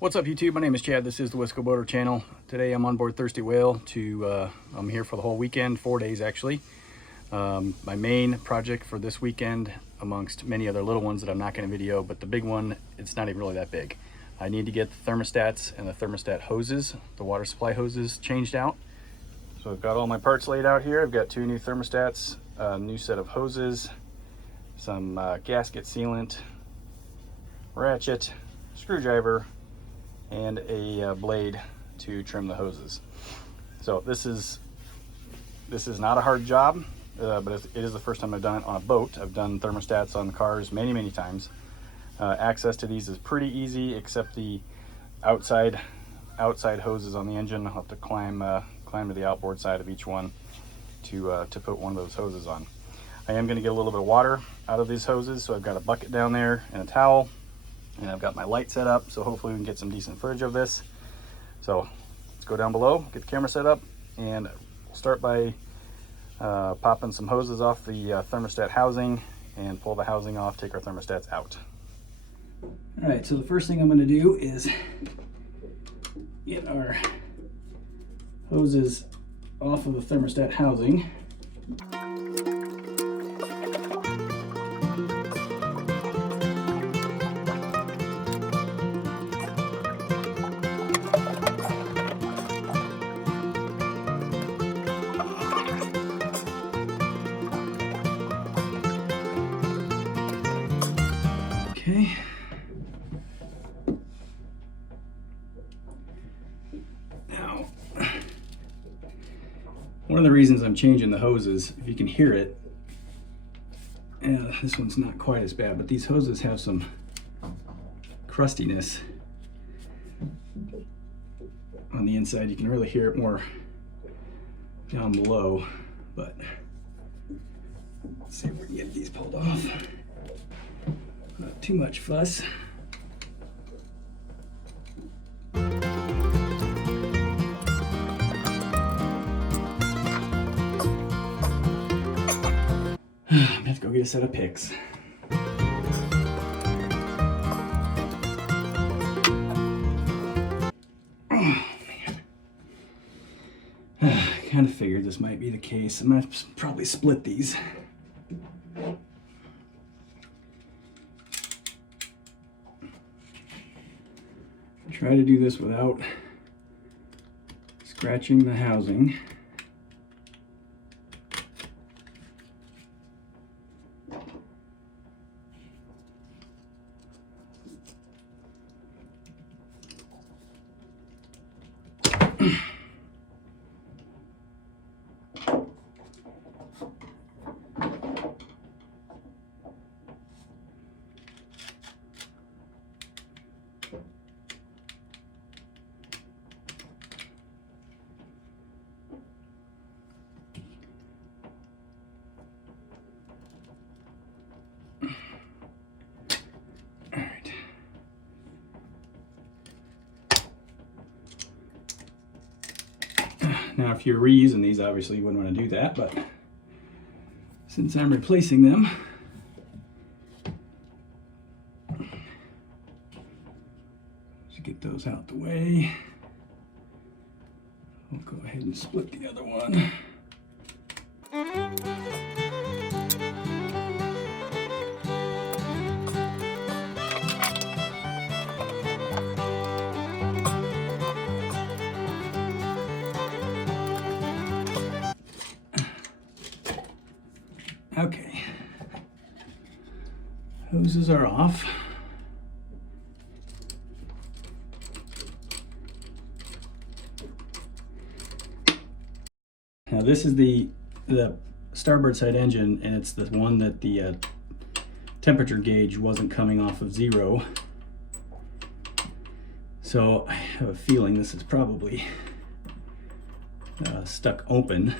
What's up YouTube? My name is Chad. This is the Wisco Boater channel. Today I'm on board Thirsty Whale I'm here for the whole weekend, 4 days actually. My main project for this weekend, amongst many other little ones that I'm not going to video, but the big one, it's not even really that big. I need to get the thermostats and the thermostat hoses, the water supply hoses, changed out. So I've got all my parts laid out here. I've got 2 new thermostats, a new set of hoses, some gasket sealant, ratchet, screwdriver, and a blade to trim the hoses. So this is not a hard job, but it is the first time I've done it on a boat. I've done thermostats on cars many times. Access to these is pretty easy, except the outside hoses on the engine. I'll have to climb to the outboard side of each one to put one of those hoses on. I am going to get a little bit of water out of these hoses, so I've got a bucket down there and a towel. And I've got my light set up, so hopefully we can get some decent footage of this. So let's go down below, get the camera set up, and we'll start by popping some hoses off the thermostat housing and pull the housing off, take our thermostats out. All right, so the first thing I'm going to do is get our hoses off of the thermostat housing. Okay. Now, one of the reasons I'm changing the hoses, if you can hear it, this one's not quite as bad, but these hoses have some crustiness on the inside. You can really hear it more down below, but let's see if we can get these pulled off. Not too much fuss. I'm gonna have to go get a set of picks. Oh man. I kind of figured this might be the case. I'm gonna probably split these. Try to do this without scratching the housing. Now, if you're reusing these, obviously you wouldn't want to do that, but since I'm replacing them, let's get those out the way. I'll go ahead and split the other one. Okay, hoses are off. Now this is the starboard side engine, and it's the one that the temperature gauge wasn't coming off of 0. So I have a feeling this is probably stuck open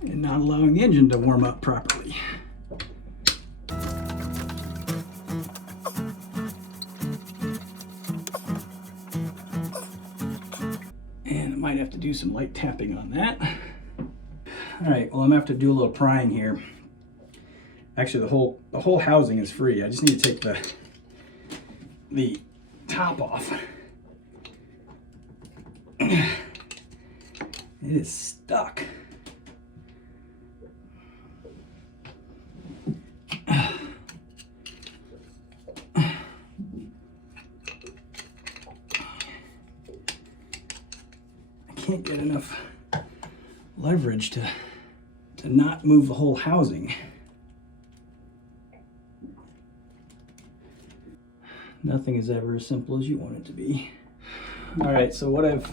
and not allowing the engine to warm up properly. And I might have to do some light tapping on that. All right, well, I'm gonna have to do a little prying here. Actually, the whole housing is free. I just need to take the top off. It is stuck. Can't get enough leverage to not move the whole housing. Nothing is ever as simple as you want it to be. All right, so what I've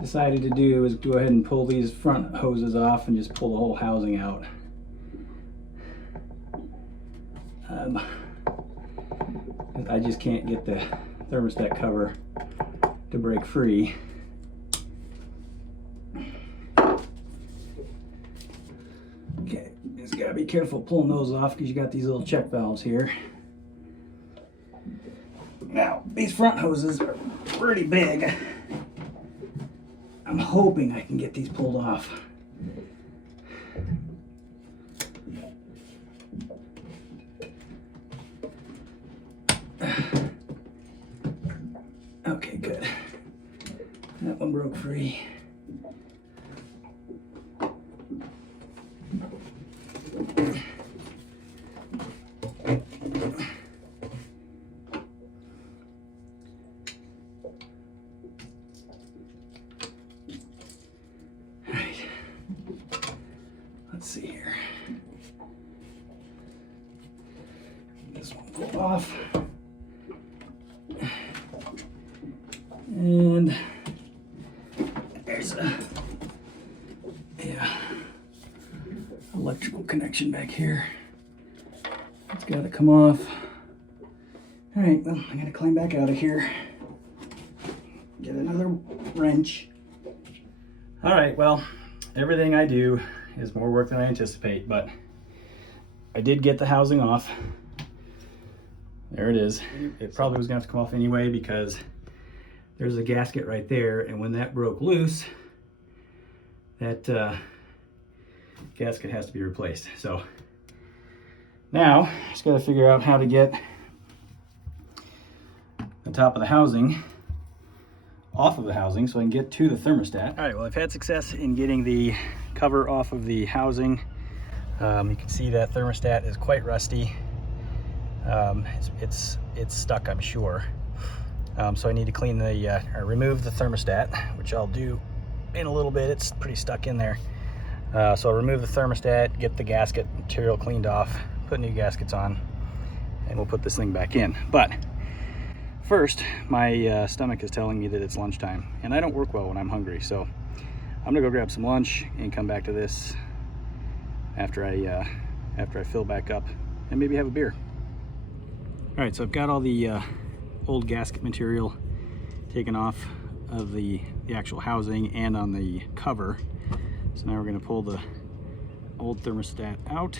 decided to do is go ahead and pull these front hoses off and just pull the whole housing out. I just can't get the thermostat cover to break free. Okay, just gotta be careful pulling those off because you got these little check valves here. Now, these front hoses are pretty big. I'm hoping I can get these pulled off. Okay, good. That one broke free. Let's see here. This one pulled off. And there's a electrical connection back here. It's got to come off. All right, well, I got to climb back out of here. Get another wrench. All right, well, everything I do is more work than I anticipate, but I did get the housing off. There it is. It probably was gonna have to come off anyway because there's a gasket right there, and when that broke loose, that gasket has to be replaced. So now, just gotta figure out how to get the top of the housing off of the housing so I can get to the thermostat. All right, well, I've had success in getting the cover off of the housing. You can see that thermostat is quite rusty. It's stuck, I'm sure. So I need to clean the, or remove the thermostat, which I'll do in a little bit. It's pretty stuck in there. So I'll remove the thermostat, get the gasket material cleaned off, put new gaskets on, and we'll put this thing back in. But first, my stomach is telling me that it's lunchtime, and I don't work well when I'm hungry, so I'm gonna go grab some lunch and come back to this after I fill back up and maybe have a beer. All right, so I've got all the old gasket material taken off of the actual housing and on the cover. So now we're gonna pull the old thermostat out.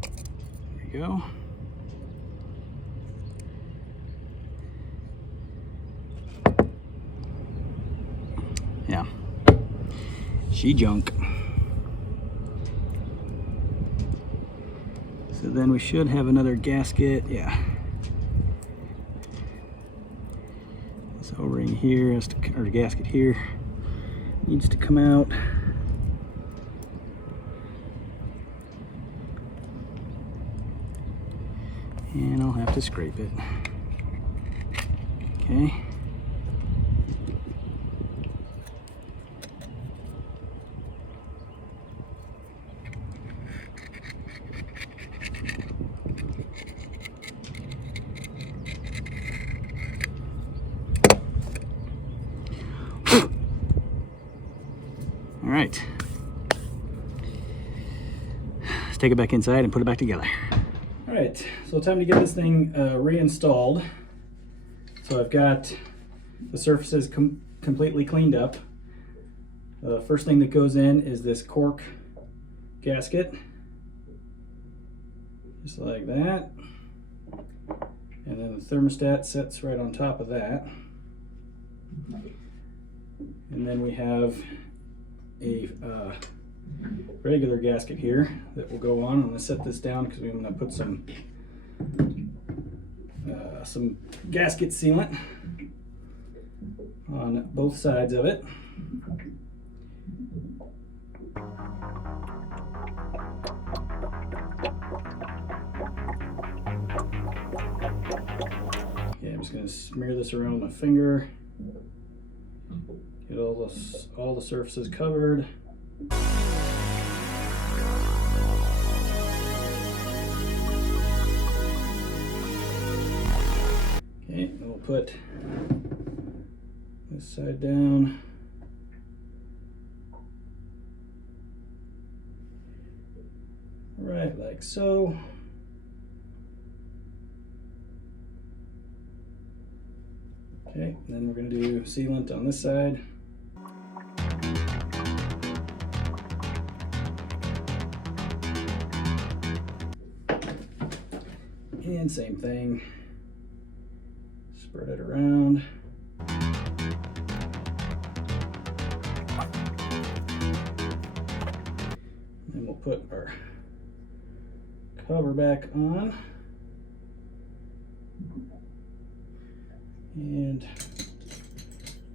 There we go. Yeah, she junk. So then we should have another gasket. Yeah, this O-ring here has to, or the gasket here needs to come out. And I'll have to scrape it. Okay. All right, let's take it back inside and put it back together. All right, so time to get this thing reinstalled. So I've got the surfaces completely cleaned up. The first thing that goes in is this cork gasket, just like that. And then the thermostat sits right on top of that. And then we have a regular gasket here that will go on. I'm going to set this down because we're going to put some some gasket sealant on both sides of it. Okay, I'm just going to smear this around with my finger. Get all the surfaces covered. Okay, and we'll put this side down. Right, like so. Okay, and then we're going to do sealant on this side. And same thing. Spread it around. Then we'll put our cover back on. And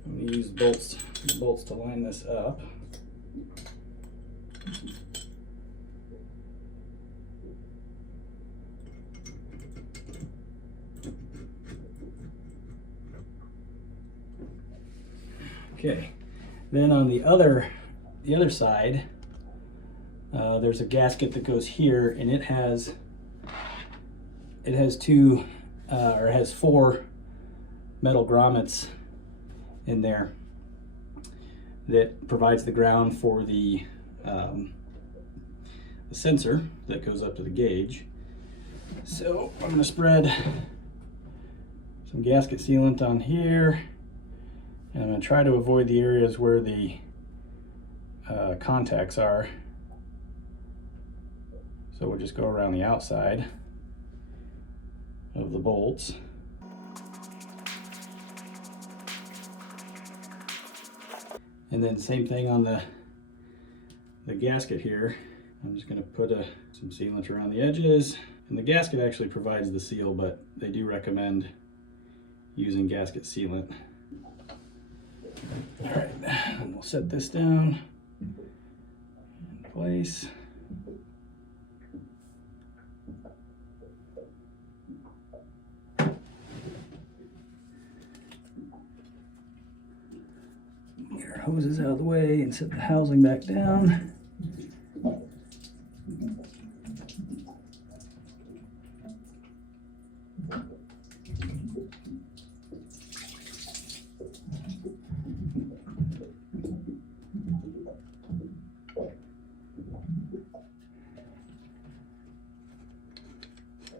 I'm going to use the bolts to line this up. Okay, then on the other side, there's a gasket that goes here, and it has four metal grommets in there that provides the ground for the sensor that goes up to the gauge. So I'm going to spread some gasket sealant on here, and I'm going to try to avoid the areas where the contacts are. So we'll just go around the outside of the bolts. And then same thing on the gasket here. I'm just going to put some sealant around the edges. And the gasket actually provides the seal, but they do recommend using gasket sealant. All right, and we'll set this down in place. Get our hoses out of the way and set the housing back down.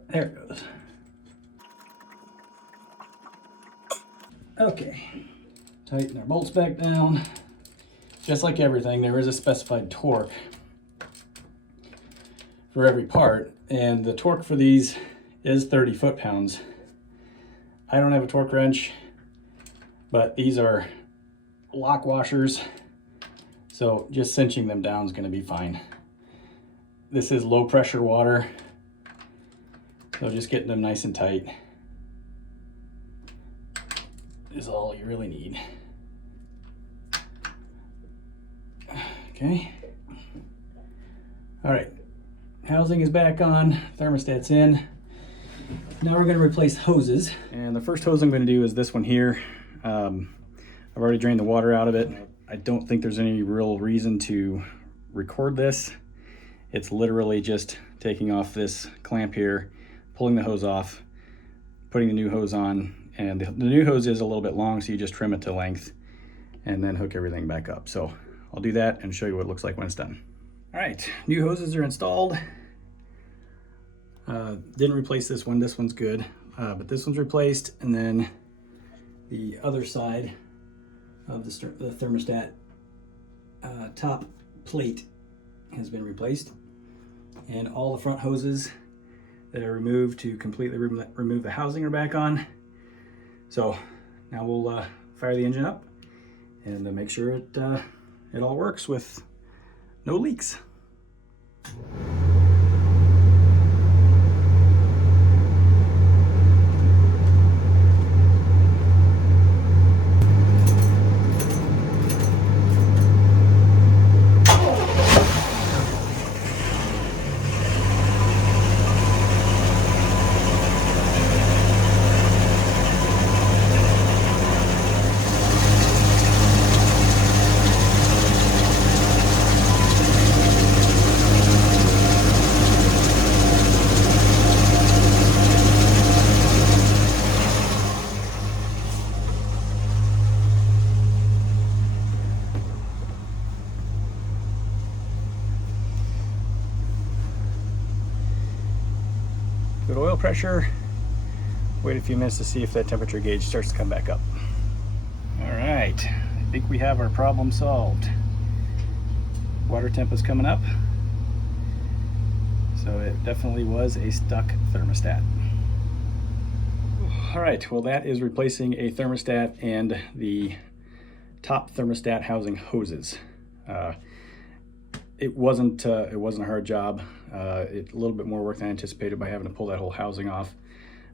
There it goes. Okay, tighten our bolts back down. Just like everything, there is a specified torque for every part, and the torque for these is 30 foot-pounds. I don't have a torque wrench, but these are lock washers, so just cinching them down is going to be fine. This is low pressure water, so just getting them nice and tight is all you really need. Okay. All right, housing is back on, thermostat's in. Now we're going to replace hoses. And the first hose I'm going to do is this one here. I've already drained the water out of it. I don't think there's any real reason to record this. It's literally just taking off this clamp here, pulling the hose off, putting the new hose on, and the new hose is a little bit long, so you just trim it to length and then hook everything back up. So I'll do that and show you what it looks like when it's done. All right, new hoses are installed. Didn't replace this one. This one's good, but this one's replaced, and then the other side of the thermostat top plate has been replaced, and all the front hoses that I removed to completely remove the housing are back on. So now we'll fire the engine up and make sure it all works with no leaks. pressure, wait a few minutes to see if that temperature gauge starts to come back up. All right, I think we have our problem solved. Water temp is coming up. So it definitely was a stuck thermostat. All right, well that is replacing a thermostat and the top thermostat housing hoses. It wasn't a hard job. It's a little bit more work than I anticipated by having to pull that whole housing off.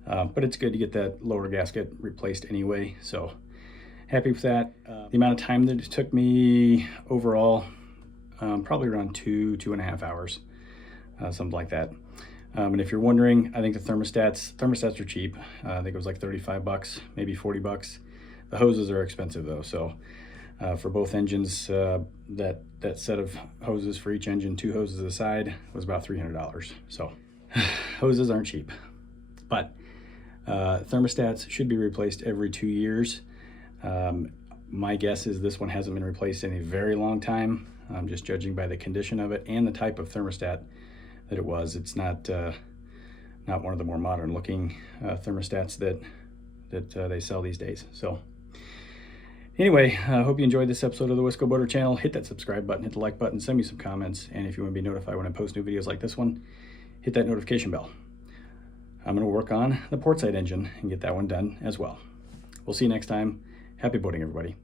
But it's good to get that lower gasket replaced anyway, so happy with that. The amount of time that it took me overall, probably around 2.5 hours, something like that. And if you're wondering, I think the thermostats are cheap. I think it was like 35 bucks, maybe 40 bucks. The hoses are expensive though, so for both engines, that set of hoses for each engine, 2 hoses aside, was about $300. So hoses aren't cheap, but thermostats should be replaced every 2 years. My guess is this one hasn't been replaced in a very long time. I'm just judging by the condition of it and the type of thermostat that it was. It's not one of the more modern looking thermostats that they sell these days. So anyway, I hope you enjoyed this episode of the Wisco channel. Hit that subscribe button, hit the like button, send me some comments, and if you want to be notified when I post new videos like this one, hit that notification bell. I'm going to work on the port side engine and get that one done as well. We'll see you next time. Happy boating, everybody.